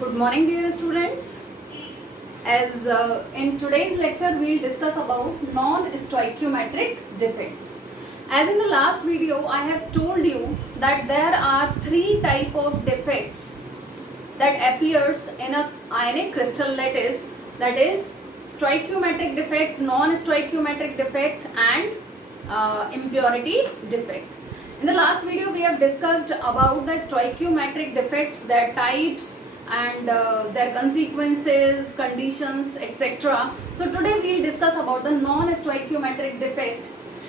Good morning, dear students. As in today's lecture, we'll discuss about non-stoichiometric defects. As in the last video, I have told you that there are three type of defects that appears in a ionic crystal lattice, that is stoichiometric defect, non-stoichiometric defect, and impurity defect. In the last video, we have discussed about the stoichiometric defects, their types and their consequences, conditions, etc. So today we will discuss about the non-stoichiometric defect.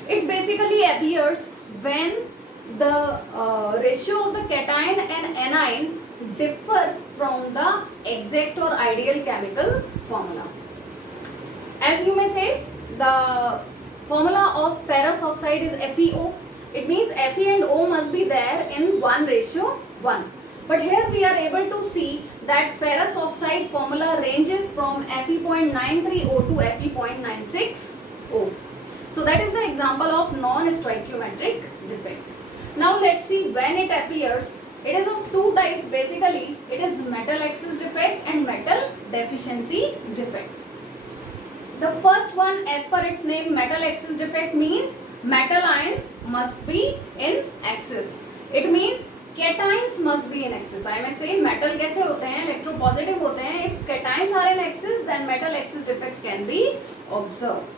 It basically appears when the ratio of the cation and anion differ from the exact or ideal chemical formula. As you may say, the formula of ferrous oxide is FeO. It means Fe and O must be there in 1:1. But here we are able to see that ferrous oxide formula ranges from Fe.93O to Fe.96O. So that is the example of non-stoichiometric defect. Now let's see when it appears. It is of two types basically. It is metal excess defect and metal deficiency defect. The first one, as per its name, metal excess defect, means metal ions must be in excess. It means cations must be in excess. I may say metal कैसे होते हैं, electropositive होते हैं. If cations are in excess, then metal excess defect can be observed.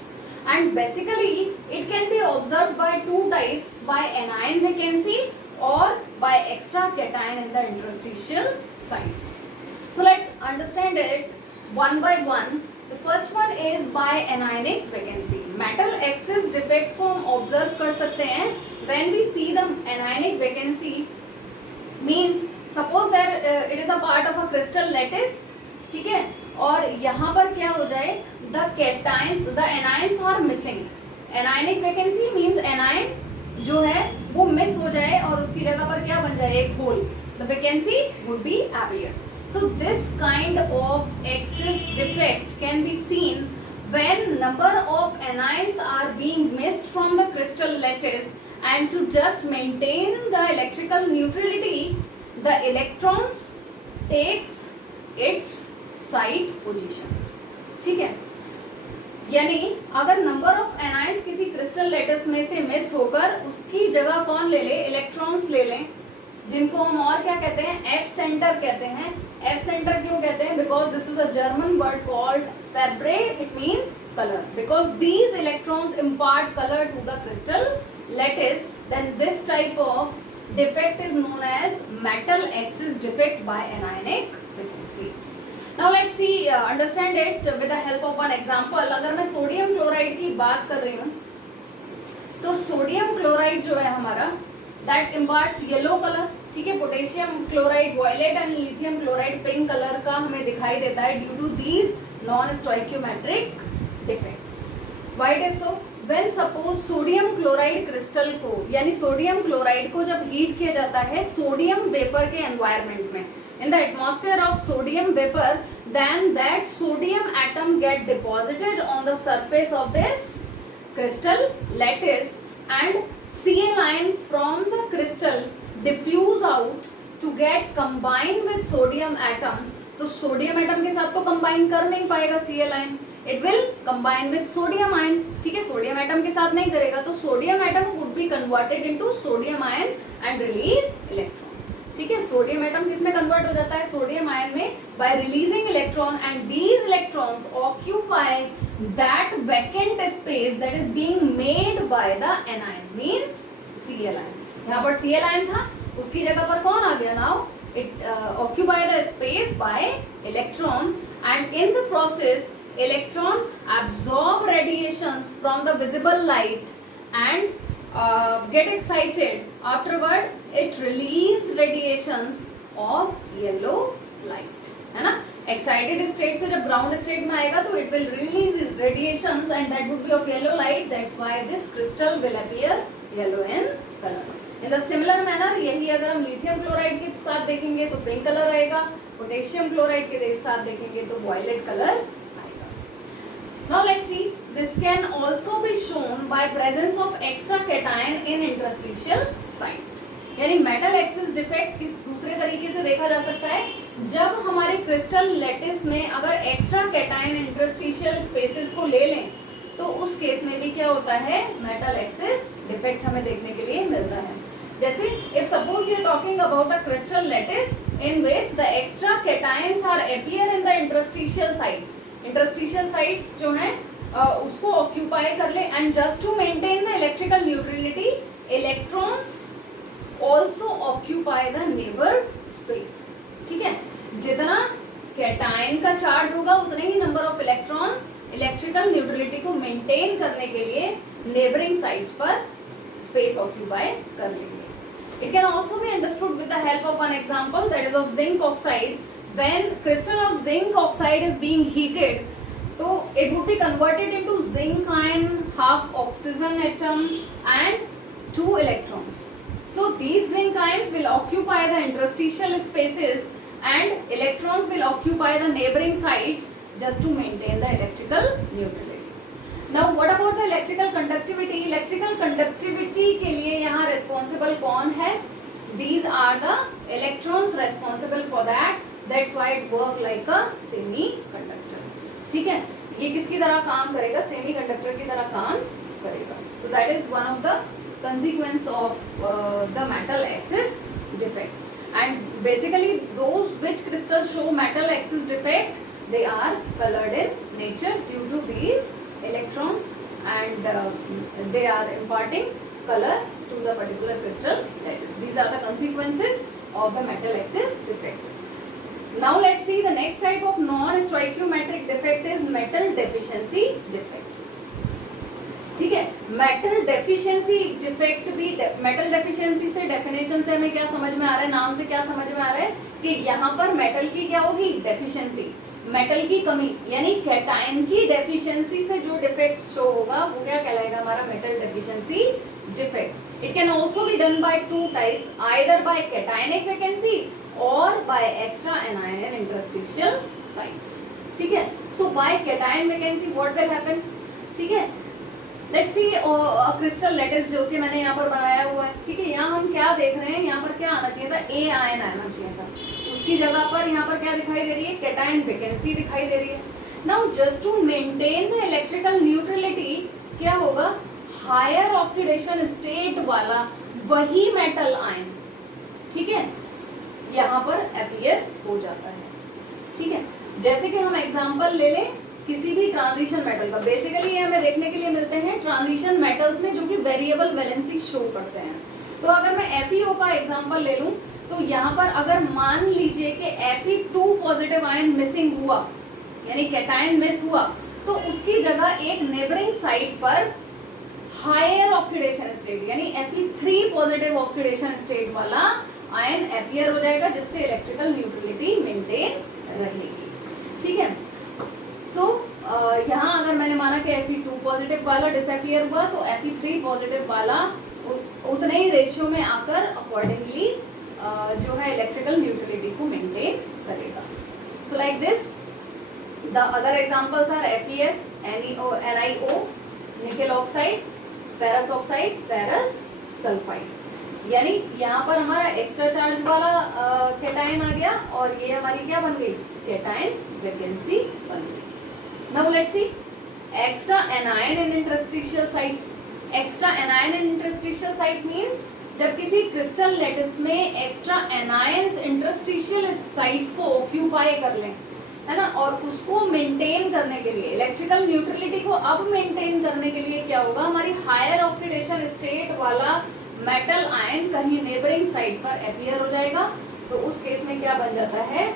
And basically, it can be observed by two types: by anion vacancy or by extra cation in the interstitial sites. So let's understand it one by one. The first one is by anionic vacancy. Metal excess defect को हम observe कर सकते हैं when we see the anionic vacancy. Means suppose that it is a part of a crystal lattice, ठीक है, और यहाँ पर क्या हो जाए, the cations, the anions are missing. Anionic vacancy means anion जो है वो miss हो जाए और उसकी जगह पर क्या बन जाए, एक hole. The vacancy would be appear. So this kind of excess defect can be seen when number of anions are being missed from the crystal lattice, and to just maintain the electrical neutrality, the electrons takes its side position. ठीक है, यानी अगर number of anions किसी crystal lettuce में से miss होकर उसकी जगह कौन ले ले, इलेक्ट्रॉन्स ले लें, जिनको हम और क्या कहते हैं, एफ सेंटर कहते हैं. एफ सेंटर क्यों कहते हैं? Because this is a German word called Farbe. It means colour. Because these electrons impart colour to the crystal lattice, then this type of defect is known as metal excess defect by anionic vacancy. Now let's see, understand it with the help of one example. अगर मैं sodium chloride की बात कर रही हूँ, तो sodium chloride जो है हमारा, that imparts yellow color. ठीक है, potassium chloride violet and lithium chloride pink colour का हमें दिखाई देता है due to these non stoichiometric defects. Why it is so? When suppose sodium chloride crystal को, यानी सोडियम क्लोराइड को जब हीट किया जाता है सोडियम वेपर के एनवायरनमेंट में, in the atmosphere of sodium vapor, then that sodium atom get deposited on the surface of this crystal lattice, and Cl ion from the crystal diffuse out to get combined with sodium atom. तो sodium atom के साथ तो combine कर नहीं पाएगा Cl ion. It will combine with sodium ion. ठीक है, sodium atom के साथ नहीं करेगा, तो sodium atom would be converted into sodium ion and release electron. ठीक है, सोडियम एटम किस में कन्वर्ट हो जाता है, सोडियम आयन में, by releasing electron, and these electrons occupy that vacant space that is being made by the anion, means Cl ion. यहाँ पर Cl ion था, उसकी जगह पर कौन आ गया? now it occupy the space by electron, and in the process electron absorb radiations from the visible light and get excited. Afterward it release radiations of yellow light, है ना. excited state से जब ground state में आएगा तो it will release radiations and that would be of yellow light. That's why this crystal will appear yellow in color. In the similar manner, यही अगर हम लिथियम क्लोराइड के साथ देखेंगे तो पिंक कलर आएगा, पोटेशियम क्लोराइड के साथ देखेंगे तो violet colour. Now let's see, this can also be shown by presence of extra cation in interstitial site. यानी मेटल एक्सिस डिफेक्ट किस दूसरे तरीके से देखा जा सकता है, जब हमारे क्रिस्टल लैटिस में अगर एक्स्ट्रा कैटायन इंटरस्टिशियल स्पेसेस को ले लें तो उस केस में भी क्या होता है, मेटल एक्सिस डिफेक्ट हमें देखने के लिए मिलता है। जैसे if suppose we are talking about a crystal lattice in which the extra cations are appear in the interstitial sites, interstitial sites जो हैं उसको ऑक्यूपाई कर ले, and just to maintain the electrical neutrality electrons also occupy the neighbour space. ठीक है, जितना cation का charge होगा उतने ही number of electrons electrical neutrality को मेंटेन करने के लिए नेबरिंग साइट्स पर स्पेस ऑक्यूपाई कर लेंगे। It can also be understood with the help of one example, that is of zinc oxide. When crystal of zinc oxide is being heated, तो it would be converted into zinc ion, half oxygen atom and 2 electrons. So these zinc ions will occupy the interstitial spaces and electrons will occupy the neighboring sites just to maintain the electrical neutrality. Now what about the electrical conductivity? Electrical conductivity के लिए यहाँ responsible कौन है? These are the electrons responsible for that. That's why it work like a semiconductor. ठीक है, ये किसकी तरह काम करेगा, सेमी कंडक्टर की तरह काम करेगा। So that is one of the consequence of the metal excess defect, and basically those which crystal show metal excess defect, they are coloured in nature due to these electrons and they are imparting color to the particular crystal lattice. These are the consequences of the metal axis defect. Now let's see the next type of non-stoichiometric defect is metal deficiency defect. ठीक है, metal deficiency defect भी, metal deficiency से definition से हमें क्या समझ में आ रहा है, नाम से क्या समझ में आ रहा है कि यहाँ पर मेटल की क्या होगी, डेफिशिएंसी, मेटल की कमी, यानी कैटायन की डेफिशिएंसी से जो डिफेक्ट शो होगा वो क्या कहलाएगा, हमारा metal deficiency defect. It can also be done by two types, either by cationic vacancy और by extra anion interstitial sites. ठीक है, so by cation vacancy what will happen, ठीक है, लेट्स सी क्रिस्टल लैटिस जो कि मैंने यहाँ पर बनाया हुआ है. ठीक है, यहाँ हम क्या देख रहे हैं, यहाँ पर क्या आना चाहिए था, ए आयन आना चाहिए था, उसकी जगह पर यहाँ पर क्या दिखाई दे रही है, कैटायन वैकेंसी दिखाई दे रही है. Now just to maintain the electrical neutrality क्या होगा, हायर ऑक्सीडेशन स्टेट वाला वही मेटल आयन, ठीक है, यहाँ पर अपीयर हो जाता है. ठीक है, जैसे कि हम एग्जांपल ले लें किसी भी ट्रांजिशन मेटल का. बेसिकली ये हमें देखने के लिए मिलते हैं ट्रांजिशन मेटल्स में जो कि वेरिएबल वैलेंसी शो करते हैं. तो अगर मैं FeO का एग्जांपल ले लूं तो यहाँ पर अगर मान लीजिए कि Fe2 पॉजिटिव आयन मिसिंग हुआ, यानी कैटायन मिस हुआ, तो उसकी जगह एक नेबरिंग साइट पर हायर ऑक्सीडेशन स्टेट यानी Fe3 पॉजिटिव ऑक्सीडेशन स्टेट वाला आयन अपीयर हो जाएगा, जिससे इलेक्ट्रिकल न्यूट्रलिटी मेंटेन रहेगी. ठीक है, सो यहाँ अगर मैंने माना कि Fe2 पॉजिटिव वाला डिसअपीयर हुआ तो Fe3 पॉजिटिव वाला उतने ही रेशियो में आकर अकॉर्डिंगली जो है इलेक्ट्रिकल न्यूट्रलिटी को मेंटेन करेगा. So like this the other examples are FeS, NiO, nickel oxide, ferrous oxide, ferrous sulphide. यानी यहाँ पर हमारा एक्स्ट्रा चार्ज वाला कैटायन आ गया और ये हमारी क्या बन गई, कैटायन वैकेंसी बन गई. Now let's see extra anion in interstitial sites. Extra anion in interstitial site means जब किसी क्रिस्टल लैटिस में एक्स्ट्रा एनायंस इंटरस्टिशियल साइट्स को ऑक्यूपाई कर लें, है ना, और उसको मेंटेन करने के लिए इलेक्ट्रिकल न्यूट्रलिटी को अब मेंटेन करने के लिए क्या होगा, हमारी हायर ऑक्सीडेशन स्टेट वाला मेटल आयन कहीं नेबरिंग साइट पर अपीयर हो जाएगा. तो उस केस में क्या बन जाता है,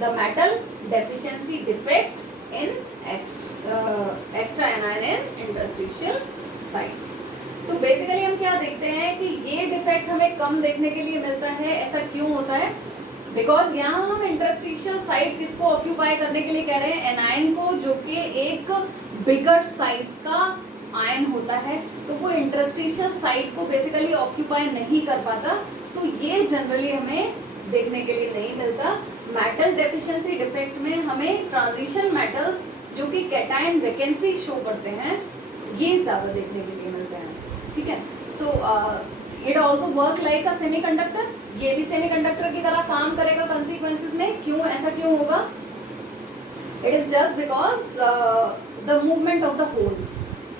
the metal deficiency defect in extra anion in interstitial sites. तो बेसिकली हम क्या देखते हैं कि ये डिफेक्ट हमें कम देखने के लिए मिलता है. ऐसा क्यों होता है, बिकॉज यहाँ हम इंटरस्टिशियल साइट किसको ऑक्यूपाई करने के लिए कह रहे हैं, एनायन को, जो कि एक बिगर साइज का आयन होता है, तो वो इंटरस्टिशियल साइट को बेसिकली ऑक्यूपाई नहीं कर पाता. तो ये जनरली हमें देखने के लिए नहीं मिलता. मेटल डेफिशिएंसी डिफेक्ट में हमें ट्रांजिशन मेटल्स जो कि कैटायन वैकेंसी शो करते हैं, ये ज़्यादा देखने के लिए मिलते हैं. ठीक है, so it also work like a semiconductor, ये भी सेमीकंडक्टर की तरह काम करेगा कंसिक्वेंसेस में। क्यों, ऐसा क्यों होगा? It is just because the movement of the holes,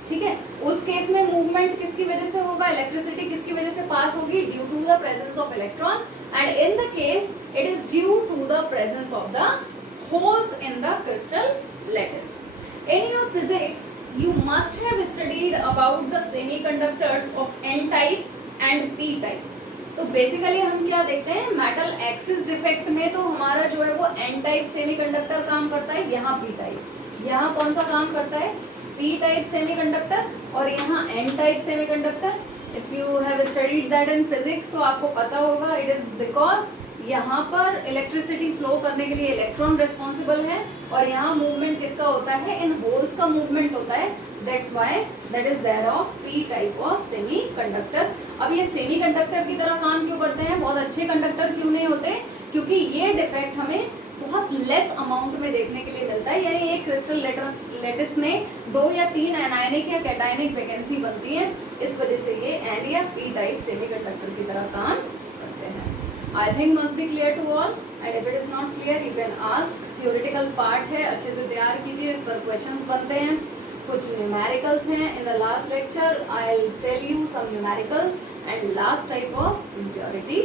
ठीक है। उस केस में मूवमेंट किसकी वजह से होगा? इलेक्ट्रिसिटी किसकी वजह से पास होगी? Due to the presence of electron, and in the case it is due to the presence of the holes in the crystal lattice. In your physics, you must have studied about the semiconductors of N type and P type. तो basically हम क्या देखते हैं, metal excess defect में तो हमारा जो है वो N टाइप सेमीकंडक्टर काम करता है, यहाँ P टाइप। यहाँ कौन सा काम करता है? P टाइप सेमीकंडक्टर, और यहाँ N type semiconductor. If you have studied that in physics तो आपको पता होगा, इट इज बिकॉज यहाँ पर इलेक्ट्रिसिटी फ्लो करने के लिए इलेक्ट्रॉन रिस्पॉन्सिबल है, और यहाँ मूवमेंट किसका होता है? इन होल्स का मूवमेंट होता है। That's why that is there of P type of semiconductor. अब ये सेमी कंडक्टर की तरह काम क्यों करते हैं? बहुत अच्छे कंडक्टर क्यों नहीं होते? क्योंकि ये डिफेक्ट हमें बहुत लेस अमाउंट में देखने के लिए मिलता है, यानी एक क्रिस्टल लैटिस में 2 या 3 एनायनिक या कैटायनिक वैकेंसी बनती है, इस वजह से ये एन या पी टाइप सेमी कंडक्टर की तरह काम करते हैं। I think must be clear to all, and if it is not clear you can ask। theoretical part है, अच्छे से तैयार कीजिए, इस पर questions बनते हैं, कुछ numericals हैं। in the last lecture I'll tell you some numericals and last type of impurity